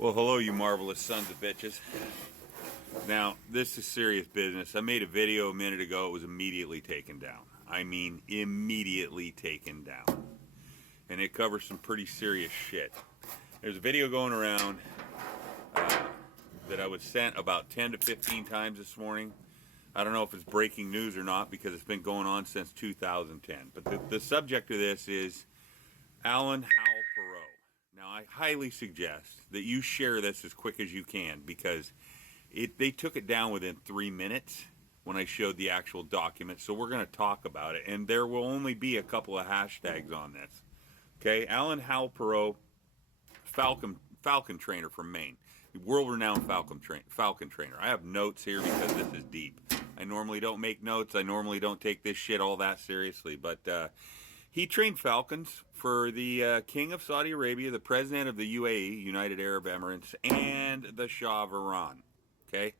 Well, hello, you marvelous sons of bitches. Now, this is serious business. I made a video a minute ago. It was immediately taken down. I mean, immediately taken down. And it covers some pretty serious shit. There's a video going around that I was sent about 10 to 15 times this morning. I don't know if it's breaking news or not because it's been going on since 2010. But the subject of this is Alan Howell Perot. Now, I highly suggest that you share this as quick as you can because they took it down within 3 minutes when I showed the actual document. So we're going to talk about it, and there will only be a couple of hashtags on this. Okay, Alan Howell Perot, Falcon trainer from Maine, world-renowned Falcon trainer. I have notes here because this is deep. I normally don't make notes. I normally don't take this shit all that seriously, but he trained falcons for the King of Saudi Arabia, the President of the UAE, United Arab Emirates, and the Shah of Iran. Okay,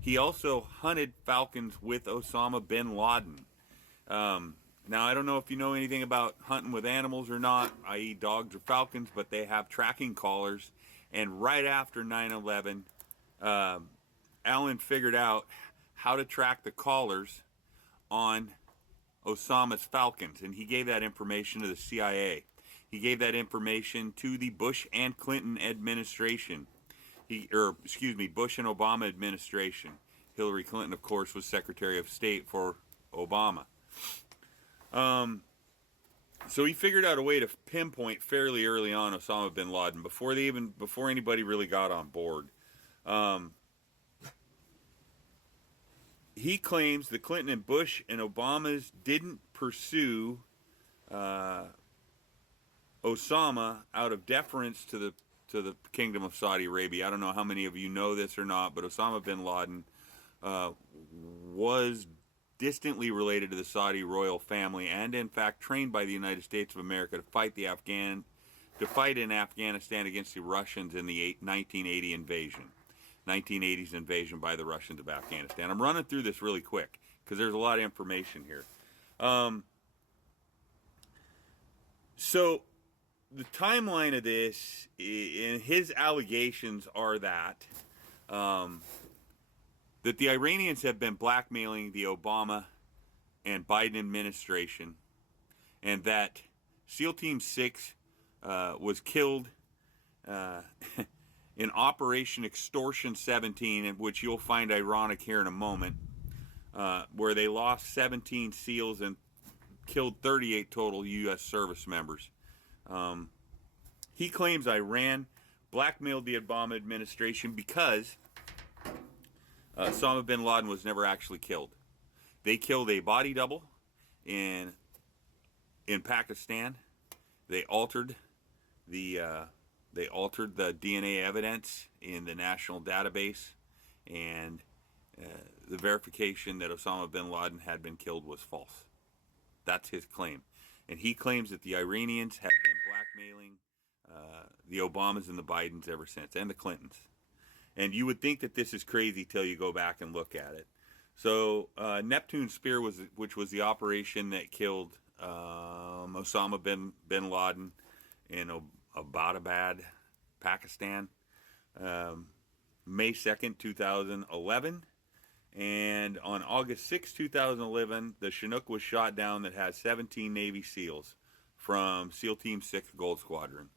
he also hunted falcons with Osama bin Laden. Now, I don't know if you know anything about hunting with animals or not, i.e. dogs or falcons, but they have tracking collars. And right after 9/11, Alan figured out how to track the collars on Osama's falcons, and he gave that information to the CIA. He gave that information to the Bush and Clinton administration. Bush and Obama administration. Hillary Clinton, of course, was Secretary of State for Obama. So he figured out a way to pinpoint fairly early on Osama bin Laden before anybody really got on board. He claims that Clinton and Bush and Obama's didn't pursue Osama out of deference to the Kingdom of Saudi Arabia. I don't know how many of you know this or not, but Osama bin Laden was distantly related to the Saudi royal family, and in fact trained by the United States of America to fight in Afghanistan against the Russians in the 1980s invasion by the Russians of Afghanistan. I'm running through this really quick because there's a lot of information here. So the timeline of this, and his allegations are that the Iranians have been blackmailing the Obama and Biden administration, and that SEAL Team 6 was killed in Operation Extortion 17, which you'll find ironic here in a moment, where they lost 17 SEALs and killed 38 total U.S. service members. He claims Iran blackmailed the Obama administration because Osama bin Laden was never actually killed. They killed a body double in Pakistan. They altered the DNA evidence in the national database, and the verification that Osama bin Laden had been killed was false. That's his claim. And he claims that the Iranians have been blackmailing the Obamas and the Bidens ever since, and the Clintons. And you would think that this is crazy till you go back and look at it. So Neptune Spear, which was the operation that killed Osama bin Laden in Abbottabad, Pakistan, May 2nd, 2011. And on August 6, 2011, the Chinook was shot down that had 17 Navy SEALs from SEAL Team 6 Gold Squadron.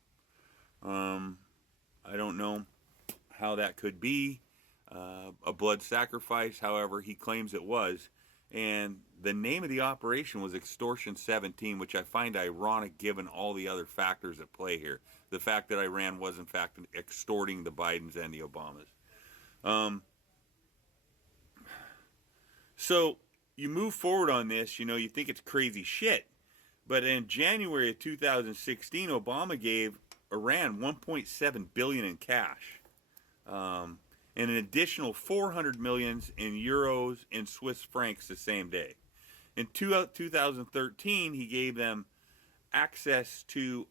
I don't know how that could be a blood sacrifice. However, he claims it was. And the name of the operation was Extortion 17, which I find ironic given all the other factors at play here. The fact that Iran was, in fact, extorting the Bidens and the Obamas. So you move forward on this, you think it's crazy shit. But in January of 2016, Obama gave Iran $1.7 billion in cash. And an additional 400 million in euros and Swiss francs the same day. In 2013, he gave them access to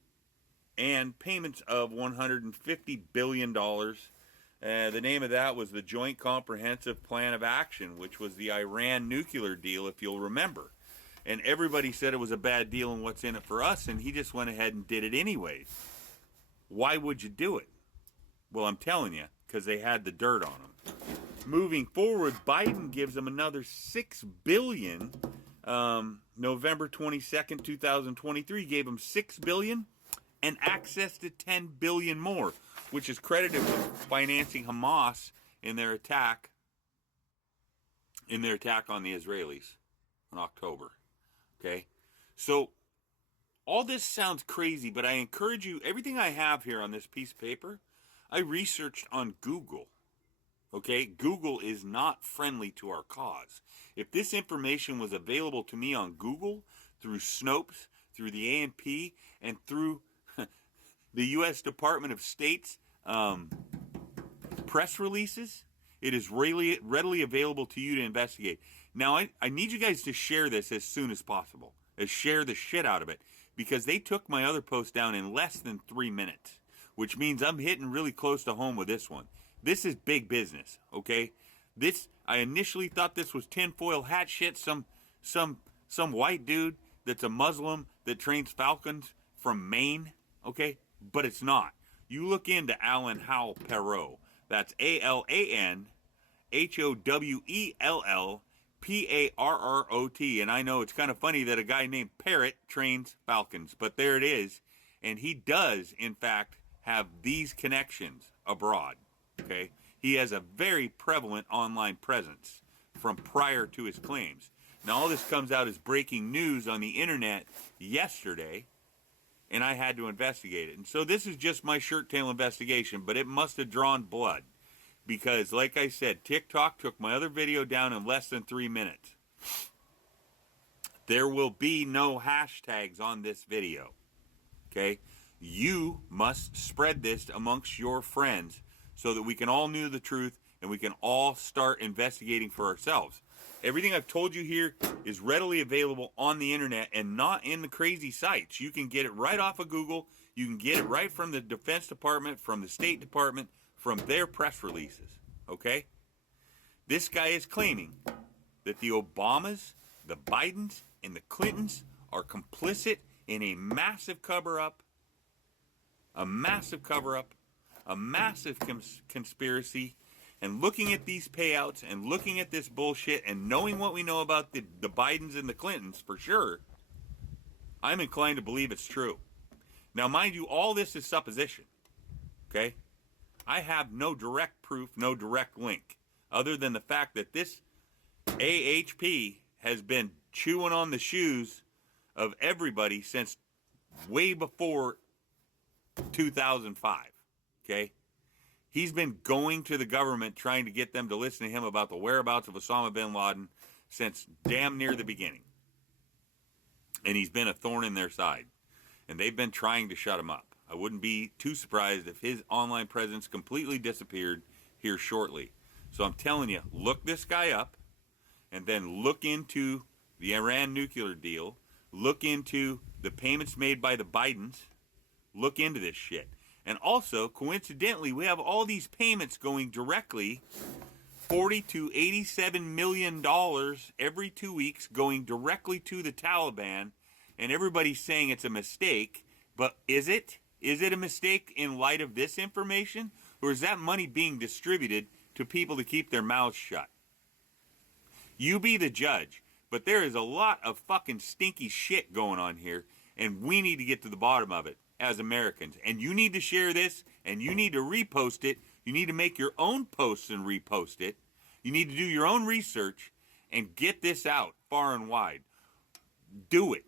and payments of $150 billion. The name of that was the Joint Comprehensive Plan of Action, which was the Iran nuclear deal, if you'll remember. And everybody said it was a bad deal and what's in it for us, and he just went ahead and did it anyways. Why would you do it? Well, I'm telling you, because they had the dirt on them. Moving forward, Biden gives them another $6 billion. November 22nd, 2023, gave them $6 billion and access to $10 billion more, which is credited with financing Hamas in their attack on the Israelis in October. Okay? So all this sounds crazy, but I encourage you, everything I have here on this piece of paper, I researched on Google. Okay? Google is not friendly to our cause. If this information was available to me on Google, through Snopes, through the ANP, and through the U.S. Department of State's press releases, it is readily available to you to investigate. Now, I need you guys to share this as soon as possible. Share the shit out of it. Because they took my other post down in less than 3 minutes. Which means I'm hitting really close to home with this one. This is big business, okay? I initially thought this was tinfoil hat shit. Some white dude that's a Muslim that trains falcons from Maine, okay? But it's not. You look into Alan Howell Perot. That's AlanHowellParrot. And I know it's kind of funny that a guy named Parrot trains falcons, but there it is. And he does, in fact, have these connections abroad, okay? He has a very prevalent online presence from prior to his claims. Now, all this comes out as breaking news on the internet yesterday, and I had to investigate it. And so this is just my shirt tail investigation, but it must have drawn blood. Because, like I said, TikTok took my other video down in less than 3 minutes. There will be no hashtags on this video. Okay? You must spread this amongst your friends so that we can all know the truth and we can all start investigating for ourselves. Everything I've told you here is readily available on the internet and not in the crazy sites. You can get it right off of Google. You can get it right from the Defense Department, from the State Department, from their press releases, okay? This guy is claiming that the Obamas, the Bidens, and the Clintons are complicit in a massive cover-up, a massive conspiracy, and looking at these payouts and looking at this bullshit and knowing what we know about the Bidens and the Clintons for sure, I'm inclined to believe it's true. Now, mind you, all this is supposition, okay? I have no direct proof, no direct link, other than the fact that this AHP has been chewing on the shoes of everybody since way before 2005, okay? He's been going to the government trying to get them to listen to him about the whereabouts of Osama bin Laden since damn near the beginning. And he's been a thorn in their side. And they've been trying to shut him up. I wouldn't be too surprised if his online presence completely disappeared here shortly. So I'm telling you, look this guy up and then look into the Iran nuclear deal. Look into the payments made by the Bidens. Look into this shit. And also, coincidentally, we have all these payments going directly, $40 to $87 million every 2 weeks going directly to the Taliban. And everybody's saying it's a mistake. But is it? Is it a mistake in light of this information? Or is that money being distributed to people to keep their mouths shut? You be the judge. But there is a lot of fucking stinky shit going on here. And we need to get to the bottom of it as Americans. And you need to share this. And you need to repost it. You need to make your own posts and repost it. You need to do your own research. And get this out far and wide. Do it.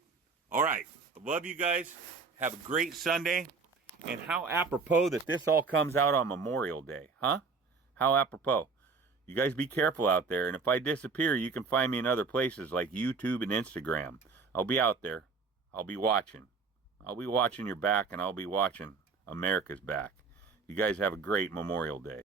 All right. I love you guys. Have a great Sunday. And how apropos that this all comes out on Memorial Day, huh? How apropos. You guys be careful out there. And if I disappear, you can find me in other places like YouTube and Instagram. I'll be out there. I'll be watching. I'll be watching your back, and I'll be watching America's back. You guys have a great Memorial Day.